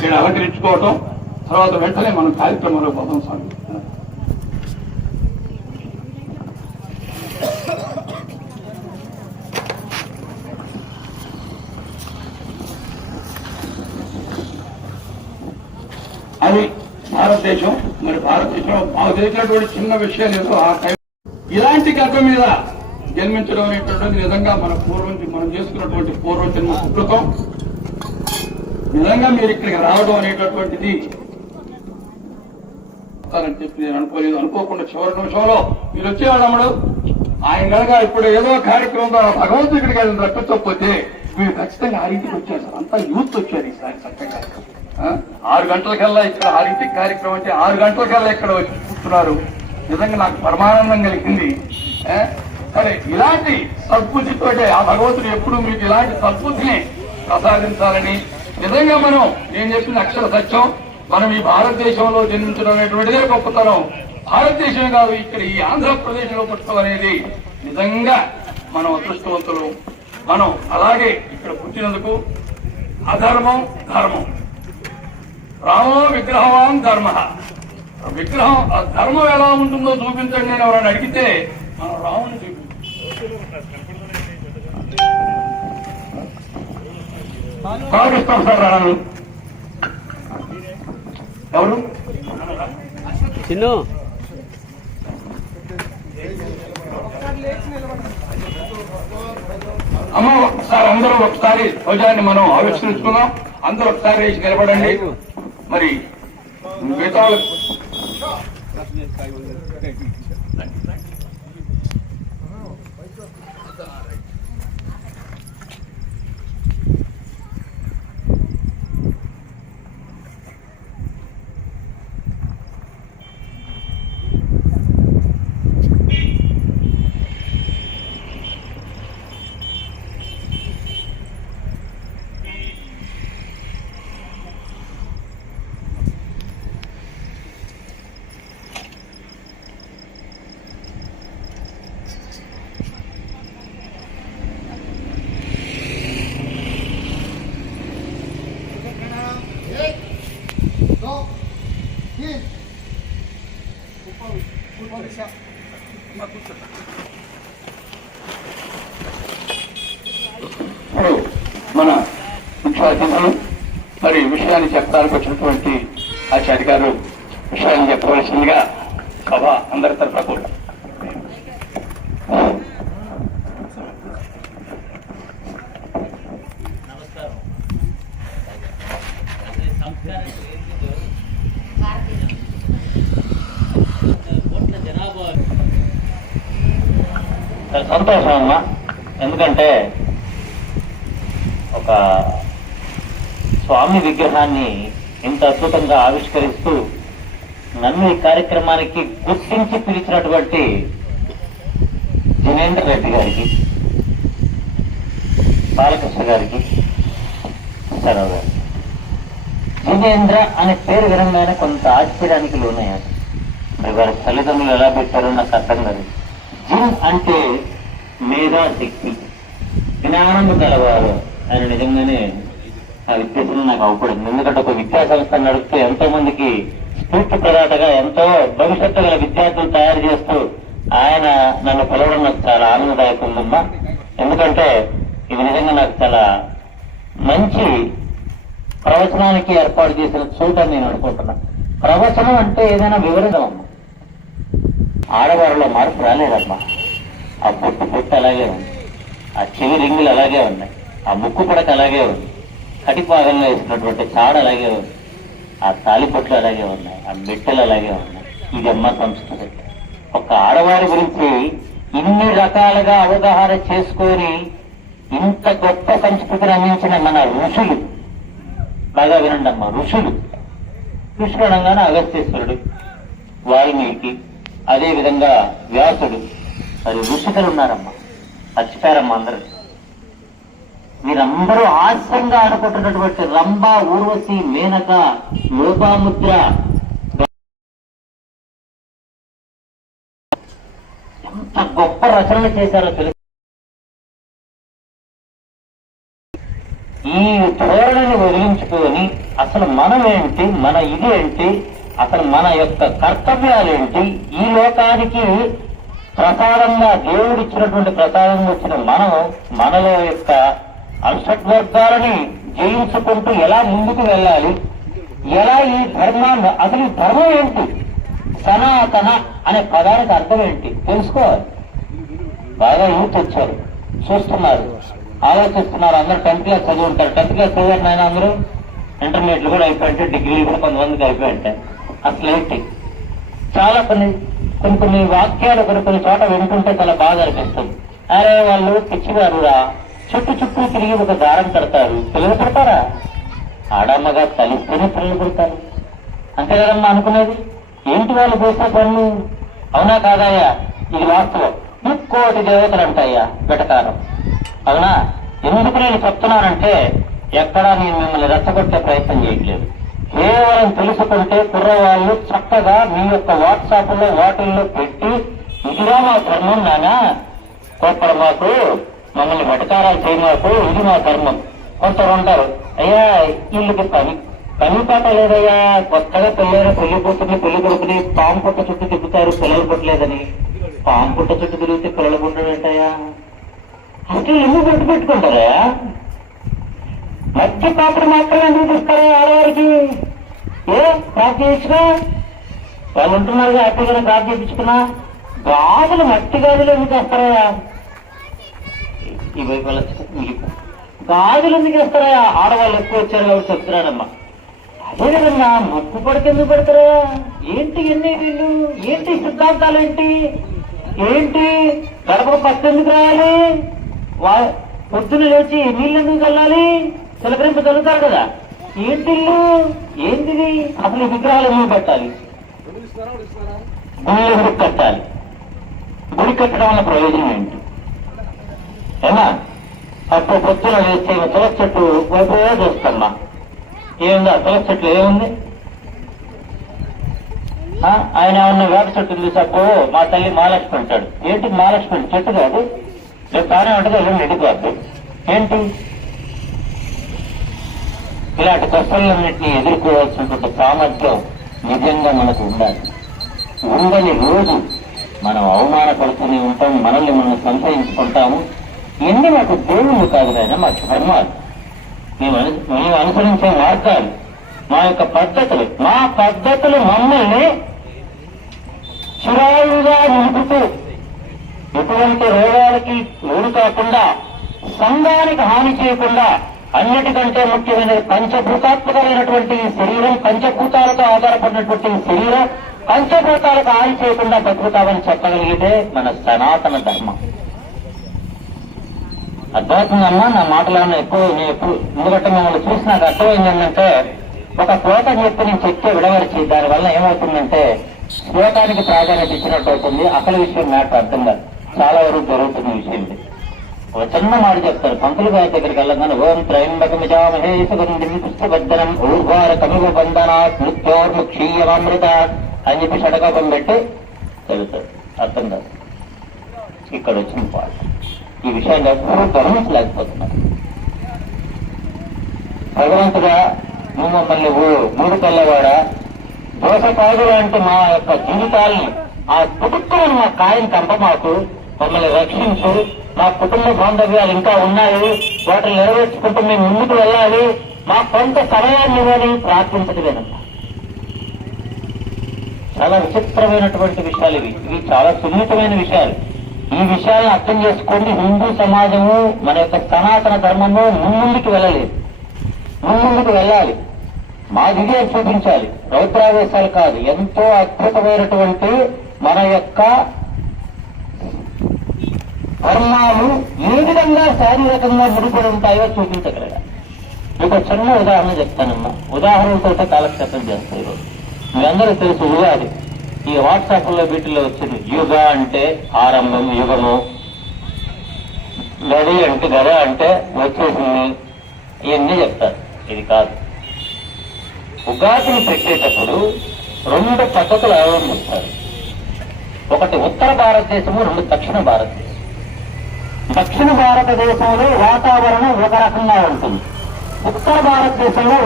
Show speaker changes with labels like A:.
A: నేను అలంకరించుకోవటం తర్వాత వెంటనే మనం కార్యక్రమంలో పోదాం స్వామి. అది భారతదేశం మరి భారతదేశంలో మాకు తెలిసినటువంటి చిన్న విషయం ఏదో ఆ టైం ఇలాంటి గర్భం మీద జన్మించడం అనేటువంటిది నిజంగా మన పూర్వం మనం చేసుకున్నటువంటి పూర్వ జన్మ సుకృతం. నిజంగా మీరు ఇక్కడికి రావడం అనేటటువంటిది వస్తారని చెప్పి నేను అనుకోలేదు. అనుకోకుండా చివరి నిమిషంలో మీరు వచ్చేవాడమ్మడు ఆయన కనుక ఇప్పుడు ఏదో కార్యక్రమం ద్వారా భగవంతుడి ఇక్కడికి రప్పించకపోతే మీరు ఖచ్చితంగా ఆరింటికి వచ్చారు సార్. అంతా యూత్ వచ్చారు ఈసారి చక్కగా. ఆ? ఆరు గంటలకల్లా ఇక్కడ ఆరింటికి కార్యక్రమం అంటే ఆరు గంటలకల్లా ఇక్కడ వచ్చి కూర్చున్నారు. నిజంగా నాకు పరమానందం కలిగింది. సరే ఇలాంటి సద్బుద్ధితోటే ఆ భగవంతుడు ఎప్పుడు మీకు ఇలాంటి సద్బుద్ధిని ప్రసాదించాలని నిజంగా మనం నేను చెప్పిన అక్షర సత్యం. మనం ఈ భారతదేశంలో జన్మించడం అనేటువంటిదే గొప్పతనం. భారతదేశమే కాదు ఇక్కడ ఈ ఆంధ్రప్రదేశ్లో పుట్టడం అనేది నిజంగా మనం అదృష్టవంతులు. మనం అలాగే ఇక్కడ పుట్టినందుకు అధర్మం ధర్మం. రామో విగ్రహవాన్ ధర్మ. విగ్రహం ఆ ధర్మం ఎలా ఉంటుందో చూపించండి నేను ఎవరైనా అడిగితే మనం రాముని చూపించాం. కాంగ్రెస్ సార్ రాను ఎవరు?
B: చిన్ను.
A: అమ్మ ఒకసారి అందరూ ఒకసారి ధ్వజాన్ని మనం ఆవిష్కరించుకుందాం. అందరూ ఒకసారి వేసి నిలబడండి. మరి మిగతా వాళ్ళ- ఇప్పుడు మన ముఖ్య మరి విషయాన్ని చెప్పడానికి వచ్చినటువంటి ఆచార్య గారు విషయాన్ని చెప్పవలసిందిగా సభ అందరి తరఫున కూడా
C: సంతోషం అమ్మా ఎందుకంటే ఒక స్వామి విగ్రహాన్ని ఇంత అద్భుతంగా ఆవిష్కరిస్తూ నన్ను ఈ కార్యక్రమానికి గుర్తించి పిలిచినటువంటి జినేందర్ రెడ్డి గారికి బాలకృష్ణ గారికి సరవ్ గారికి. జినేంద్ర అనే పేరు వినంగానే కొంత ఆశ్చర్యానికి లోనయ్యాను మరి వారి తల్లిదండ్రులు ఎలా పెట్టారో నాకు అర్థం కాదు జిన్ అంటే మేధాశక్తి జ్ఞానము గలవారు ఆయన నిజంగానే ఆ విద్యార్థులు నాకు అవపడింది. ఎందుకంటే ఒక విద్యా సంస్థ నడుపుతూ ఎంతో మందికి స్ఫూర్తి ప్రదాతగా ఎంతో భవిష్యత్తు గల విద్యార్థులు తయారు చేస్తూ ఆయన నన్ను పిలవడం నాకు చాలా ఆనందదాయకం ఎందుకంటే ఇది నిజంగా నాకు చాలా మంచి ప్రవచనానికి ఏర్పాటు చేసిన చోట నేను అనుకుంటున్నా. ప్రవచనం అంటే ఏదైనా వివరించమమ్మా ఆడవారిలో మార్పు రాలేదమ్మా. ఆ బొట్టు పొట్టు అలాగే ఉంది. ఆ చెవి రింగులు అలాగే ఉన్నాయి. ఆ ముక్కు పడక అలాగే ఉంది. కటి భాగంలో వేసినటువంటి చాడ అలాగే ఉంది. ఆ తాలిపొట్లు అలాగే ఉన్నాయి. ఆ మెట్టెలు అలాగే ఉన్నాయి. ఇది అమ్మ సంస్కృతి. ఒక ఆడవారి గురించి ఇన్ని రకాలుగా అవగాహన చేసుకొని ఇంత గొప్ప సంస్కృతిని అందించిన మన ఋషులు. బాగా వినండి అమ్మా ఋషులు. ఋషులు అనగానే అగస్తేశ్వరుడు వాల్మీకి అదే విధంగా వ్యాసుడు మరి ఋషికలు ఉన్నారమ్మా. మర్చిపోయారమ్మా అందరూ. వీరందరూ హాస్యంగా అనుకుంటున్నటువంటి రంభ ఊర్వశి మేనక లోపాముద్ర ఎంత గొప్ప రచనలు చేశారో తెలుసు? ఈ ధోరణిని వదిలించుకొని అసలు మనం ఏంటి మన ఇది ఏంటి అసలు మన యొక్క కర్తవ్యాలు ఏంటి ఈ లోకానికి ప్రసాదంగా దేవుడు ఇచ్చినటువంటి ప్రసాదంగా వచ్చిన మనం మనలో యొక్క అల్షడ్వర్గాలని జయించుకుంటూ ఎలా ముందుకు వెళ్ళాలి? ఎలా ఈ ధర్మాన్ని అసలు ధర్మం ఏంటి? సనాతన అనే పదానికి అర్థం ఏంటి? తెలుసుకోవాలి. బాగా యూత్ వచ్చారు. చూస్తున్నారు. ఆలోచిస్తున్నారు. అందరూ టెన్త్ క్లాస్ చదువుంటారు. టెన్త్ క్లాస్ చదివారు నాయన అందరూ? ఇంటర్మీడియట్ కూడా అయిపోయింటే డిగ్రీ కూడా కొంతమందికి అయిపోయి ఉంటాయి ఏంటి చాలా కొన్ని కొన్ని కొన్ని వాక్యాలు కొన్ని కొన్ని చోట వింటుంటే చాలా బాధ అనిపిస్తుంది. అరే వాళ్ళు పిచ్చివారురా. చుట్టూ చుట్టూ తిరిగి ఒక దారం కడతారు. పిల్లలు పడతారా? ఆడమ్మగా కలిస్తేనే పిల్లలు పడతారు. అంతే కదమ్మా అనుకునేది? ఏంటి వాళ్ళు చేసే పనులు? అవునా కాదయ్యా? ఇది వాస్తవం. ముక్కోటి దేవతలు అంటాయ్యా వెటకారం. అవునా? ఎందుకు నేను చెప్తున్నానంటే ఎక్కడా నేను మిమ్మల్ని రెచ్చగొట్టే ప్రయత్నం చేయట్లేదు. కేవలం తెలుసుకుంటే కుర్రవాళ్ళు చక్కగా మీ యొక్క వాట్సాప్లో వాటిల్లో పెట్టి ఇదిగా మా ధర్మం నానా కోపడ మాకు మమ్మల్ని వెటకారాలు చేయమాకు ఇది మా ధర్మం. కొందరు ఉంటారు అయ్యా వీళ్ళకి పని పని పాట లేదయ్యా కొత్తగా పెళ్ళారు పెళ్ళి కూతుర్ని పెళ్ళి కొడుకుని పాము పుట్ట చుట్టూ తిప్పుతారు పిల్లలు పుట్టలేదని. పాము పుట్ట చుట్టూ తిరిగితే పిల్లలు పుట్టడం ఏంటయ్యా అంటే ఎందుకు గుర్తు పెట్టుకుంటారా? మధ్య పాత్ర మాత్రమే ఎందుకు ఇస్తారా ఆడవారికి? ఏ క్రాప్ చేయించుకో వాళ్ళు ఉంటున్నారు హ్యాపీగా క్రాప్ చేయించుకున్నా గాజులు మట్టి గాజులు ఎందుకు వేస్తారా? ఈ వైపు గాజులు ఎందుకు వేస్తారా? ఆడవాళ్ళు ఎక్కువ వచ్చారు కాబట్టి చెప్తున్నాడమ్మా అదే కదమ్మా పడితే ఎందుకు పెడతారా? ఏంటి ఎన్ని వీళ్ళు? ఏంటి సిద్ధాంతాలు ఏంటి? ఏంటి? గడప పచ్చ ఎందుకు రాయాలి వా- పొద్దున లేచి నీళ్ళు ఎందుకు వెళ్ళాలి చిలకరింపు కదా? ఏంటిల్లు ఏంటిది? అసలు విగ్రహాలు ఏమి పెట్టాలి? గుళ్ళు ఎందుకు కట్టాలి. గుడి కట్టడం వల్ల ప్రయోజనం ఏంటి? ఏమా? అప్పుడు పొద్దున వేస్తే తులసి చెట్టు వైపు చూస్తామ్మా. ఏముంది? ఆ తులసి చెట్లు ఏముంది? ఆయన ఏమన్నా వేప చెట్టు చూసి అప్పుడు మా తల్లి మహాలక్ష్మి అంటాడు ఏంటి మహాలక్ష్మి? చెట్టు కాదు. రేపు తానే ఉంటుంది ఎల్లుండి ఎడిపోద్దు ఏంటి? ఇలాంటి కష్టాలన్నింటినీ ఎదుర్కోవాల్సినటువంటి సామర్థ్యం నిజంగా మనకు ఉండాలి. ఉండని రోజు మనం అవమానపడుతూనే ఉంటాం మనల్ని మనం సంశయించుకుంటాము. ఎన్ని మాకు దేవుళ్ళు కాదు నాయన మా ధర్మాలు. మేము మేము అనుసరించే మార్గాలు మా యొక్క పద్ధతులు మా పద్ధతులు మమ్మల్ని చిరాయుగా నిలుపుతూ ఎటువంటి రోగాలకి లోడు కాకుండా సంఘానికి హాని చేయకుండా అన్నిటికంటే ముఖ్యమైనది పంచభూతాత్మకమైనటువంటి శరీరం పంచభూతాలతో ఆధారపడినటువంటి శరీరం పంచభూతాలకు ఆయి చేయకుండా బతుకుతామని చెప్పగలిగితే మన సనాతన ధర్మం. అర్థమవుతుందమ్మా నా మాటలన్నా ఎక్కువ నేను ఎప్పుడు ఎందుకంటే మిమ్మల్ని చూసి నాకు అర్థమైంది ఏంటంటే ఒక శ్లోకం చెప్పి నేను చెప్తే విడవరిచి దానివల్ల ఏమవుతుందంటే శ్లోకానికి ప్రాధాన్యత ఇచ్చినట్టు అవుతుంది. అసలు విషయం నాకు అర్థం కాదు. చాలా వరకు జరుగుతున్న విషయం వచనం మాట చెప్తారు. పంతులు గారి దగ్గరికి వెళ్ళగానే ఓం త్రయంబకమిజామహే సుగంధిం పుష్పబద్ధనం ఊర్వార కమివ బంధనా మృత్యోర్ముక్షీయమృత అని చెప్పి షడకపం పెట్టి తెలుస్తాడు అర్థం కాదు. ఇక్కడ వచ్చిన పాట ఈ విషయాన్ని ఎప్పుడూ గమనించలేకపోతున్నారు భగవంతుడా నువ్వు మమ్మల్ని ఊ- మూడు తెల్లవాడ? కాదు అంటే మా యొక్క జీవితాల్ని ఆ కుటుంబం మా కాయం కంప మాకు మమ్మల్ని రక్షించు. మా కుటుంబ బాంధవ్యాలు ఇంకా ఉన్నాయి. వాటిని నెరవేర్చుకుంటూ మేము ముందుకు వెళ్ళాలి. మా కొంత సమయాన్ని ఇవ్వాలి. ప్రార్థించడమేనమ్మా చాలా విచిత్రమైనటువంటి విషయాలు ఇవి. ఇవి చాలా సున్నితమైన విషయాలు. ఈ విషయాలను అర్థం చేసుకోండి. హిందూ సమాజము మన యొక్క సనాతన ధర్మము ముందుకు వెళ్ళలేదు. ముందుకు వెళ్ళాలి. మా విజయం చూపించాలి. రౌద్రావేశాలు కాదు. ఎంతో అద్భుతమైనటువంటి మన యొక్క కర్మాలు ఏ విధంగా శారీరకంగా ముడిపడి ఉంటాయో చూపించగలగాలి ఒక చిన్న ఉదాహరణ చెప్తానమ్మా. ఉదాహరణతో కాలక్షేపం చేస్తాయి ఈరోజు. మీ అందరూ తెలుసు ఉగాది. ఈ వాట్సాప్లో వీటిలో వచ్చింది యుగ అంటే ఆరంభం యుగము. గది అంటే గద అంటే వచ్చేసింది. ఇవన్నీ చెప్తారు. ఇది కాదు. ఉగాదిని పెట్టేటప్పుడు రెండు పద్ధతులు అవలంబిస్తారు. ఒకటి ఉత్తర భారతదేశము రెండు దక్షిణ భారతదేశం. దక్షిణ భారతదేశంలో వాతావరణం ఒక రకంగా ఉంటుంది. ఉత్తర భారతదేశంలో